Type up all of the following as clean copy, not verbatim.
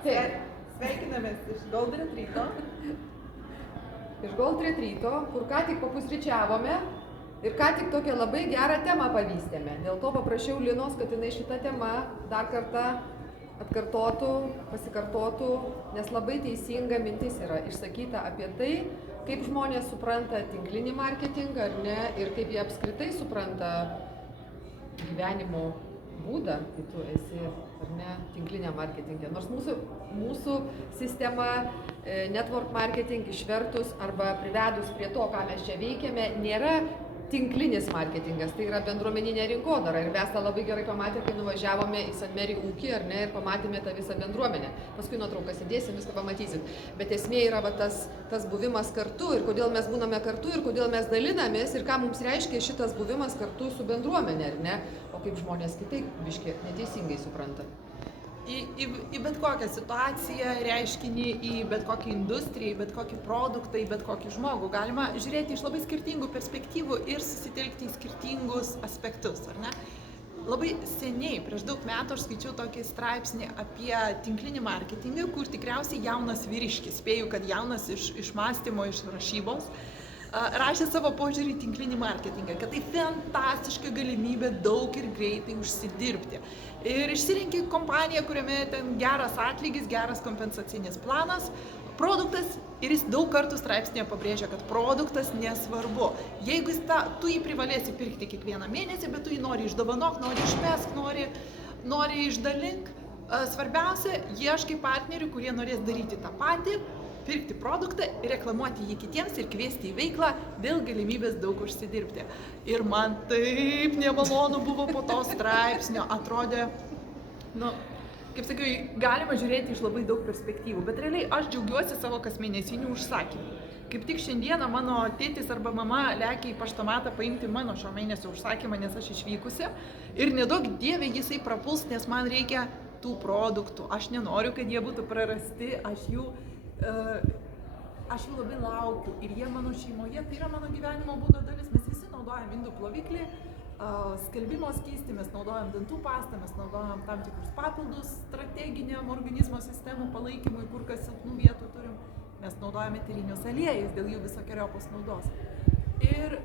Taip. Sveikinamės iš Gold Retreato. Iš Gold Retreato, kur ką tik papusryčiavome ir ką tik tokią labai gerą temą pavystėme. Dėl to paprašiau Linos, kad jinai šitą temą dar kartą atkartotų, pasikartotų, nes labai teisinga mintis yra išsakyta apie tai, kaip žmonės supranta tinklinį marketingą ar ne, ir kaip jie apskritai supranta gyvenimo būdą, kai tu esi ar ne tinklinė marketingė. Nors mūsų sistema network marketing išvertus arba privedus prie to, ką mes čia veikiame, nėra tinklinis marketingas, tai yra bendruomeninė rinkodara. Ir mes tą labai gerai pamatėme, kai nuvažiavome į St. Mary ūkį, ar ne, ir pamatėme tą visą bendruomenę. Paskui nuotraukas įdėsim, viską pamatysit. Bet esmė yra va, tas buvimas kartu ir kodėl mes būname kartu ir kodėl mes dalinamės ir ką mums reiškia šitas buvimas kartu su bendruomenė, ar ne? O kaip žmonės kitaip biškį neteisingai supranta. Į bet kokią situaciją, reiškinį, į bet kokią industriją, į bet kokį produktą, į bet kokį žmogų galima žiūrėti iš labai skirtingų perspektyvų ir susitelkti į skirtingus aspektus, ar ne? Labai seniai, prieš daug metų aš skaičiau tokį straipsnį apie tinklinį marketingą, kur tikriausiai jaunas vyriškis, spėju, kad jaunas iš mąstymo, iš rašybos, rašė savo požiūrį į tinklinį marketingą, kad tai fantastiška galimybė daug ir greitai užsidirbti. Ir išsirinkė kompaniją, kuriame ten geras atlygis, geras kompensacinis planas, produktas ir jis daug kartų straipsnėje pabrėžia, kad produktas nesvarbu. Jeigu tu jį privalėsi pirkti kiekvieną mėnesį, bet tu jį nori išdovanok, nori išmesk, nori išdalink, svarbiausia, ieškai partnerių, kurie norės daryti tą patį, pirkti produktą, reklamuoti jį kitiems ir kviesti į veiklą dėl galimybės daug užsidirbti. Ir man taip nemalonu buvo po to straipsnio, atrodė, kaip sakiau, galima žiūrėti iš labai daug perspektyvų, bet realiai aš džiaugiuosi savo kasmėnesinių užsakymų. Kaip tik šiandieną mano tėtis arba mama lekia į paštomatą paimti mano šio mėnesio užsakymą, nes aš išvykusi ir nedaug dievė jisai prapuls, nes man reikia tų produktų. Aš nenoriu, kad jie būtų prarasti, aš jų labai laukiu ir jie mano šeimoje, tai yra mano gyvenimo būdo dalis. Mes visi naudojam indų ploviklį, skalbimo skystį, mes naudojam dantų pastą, mes naudojam tam tikrus papildus strateginiam organizmo sistemų palaikymui, kur kas silpnų vietų turim. Mes naudojam eterinius aliejus dėl jų visokiojopos naudos. Ir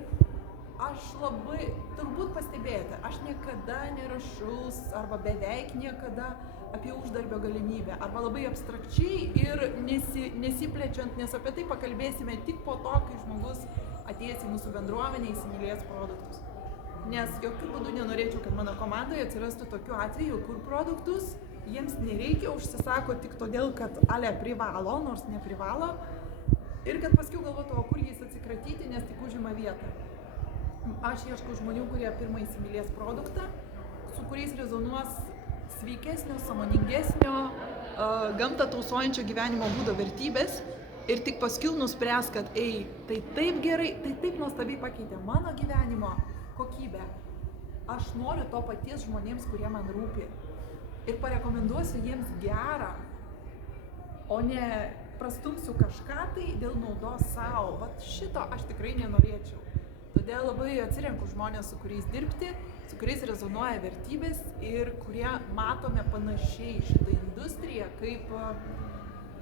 aš labai, turbūt pastebėjote, aš niekada nerašau arba beveik niekada apie uždarbio galimybę, arba labai abstrakčiai ir nesiplečiant, nes apie tai pakalbėsime tik po to, kai žmogus atėjęs į mūsų bendruomenę įsimylės produktus. Nes jokių būdų nenorėčiau, kad mano komandoje atsirastų tokių atvejų, kur produktus jiems nereikia, užsisako tik todėl, kad ale privalo, nors neprivalo, ir kad paskui galvotų, o kur jais atsikratyti, nes tik užima vietą. Aš ieškau žmonių, kurie pirmą įsimylės produktą, su kuriais rezonuos sveikesnio, sąmoningesnio, gamtą tausojančio gyvenimo būdo vertybės ir tik paskui nuspręs, kad tai taip gerai, tai taip nuostabiai pakeitė mano gyvenimo kokybę. Aš noriu to paties žmonėms, kurie man rūpi ir parekomenduosiu jiems gerą, o ne prastumsiu kažką tai dėl naudos savo. Vat šito aš tikrai nenorėčiau. Todėl labai atsirenku žmonės, su kuriais dirbti, su kuriais rezonuoja vertybės ir kurie matome panašiai šitą industriją kaip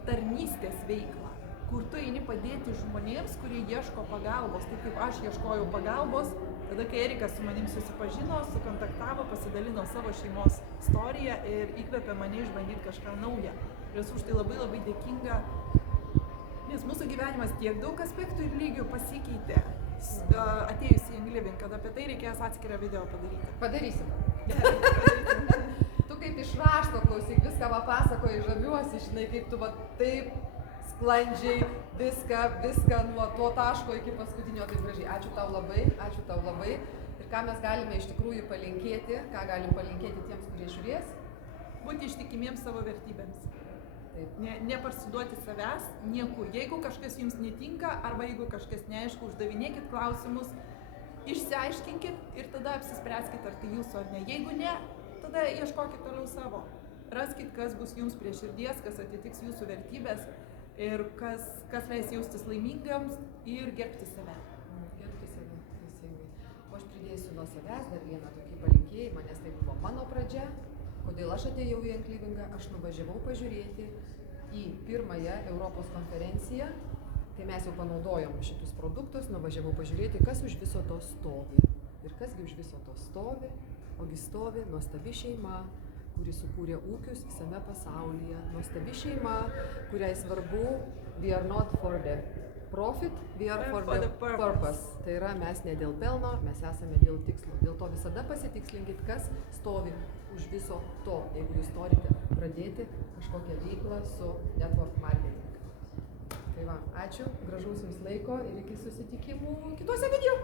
tarnystės veiklą, kur tu eini padėti žmonėms, kurie ieško pagalbos. Taip kaip aš ieškojau pagalbos, tada kai Erikas su manim susipažino, sukontaktavo, pasidalino savo šeimos istoriją ir įkvėpė mane išbandyti kažką naują. Ir esu už tai labai labai dėkinga, nes mūsų gyvenimas tiek daug aspektų ir lygių pasikeitė. Atėjus į Young Living, kad apie tai reikės atskirą video padaryti. Padarysim. Tu kaip iš rašto, klausyk, viską papasakoji, žaviuosi, žinai, kaip tu taip sklandžiai viską nuo to taško iki paskutinio taip gražiai. Ačiū tau labai. Ir ką mes galime iš tikrųjų palinkėti, ką galim palinkėti tiems, kurie žiūrės? Būti ištikimiems savo vertybėms. Taip. Neparsiduoti savęs niekur. Jeigu kažkas jums netinka arba jeigu kažkas neaišku, uždavinėkit klausimus, išsiaiškinkit ir tada apsispręskit, ar tai jūsų ar ne. Jeigu ne, tada ieškokit toliau savo. Raskit, kas bus jums prie širdies, kas atitiks jūsų vertybės ir kas leis jaustis laimingams ir gerbti save. Gerbti save, teisingai. O aš pridėsiu nuo savęs dar vieną tokį palinkėjimą, nes tai buvo mano pradžia. Kodėl aš atėjau į Enklyvingą? Aš nuvažiavau pažiūrėti į pirmąją Europos konferenciją, kai mes jau panaudojom šitus produktus, nuvažiavau pažiūrėti, kas už viso to stovi. Ir kasgi už viso to stovi? Ogi stovi nuostabi šeima, kuri sukūrė ūkius visame pasaulyje. Nuostabi šeima, kuriai svarbu we are not for the profit, we are for the purpose. Tai yra mes ne dėl pelno, mes esame dėl tikslo. Dėl to visada pasitikslinkit, kas stovi už viso to, jeigu jūs norite pradėti kažkokią veiklą su network marketing. Tai va, ačiū, gražaus jums laiko ir iki susitikimų kituose video.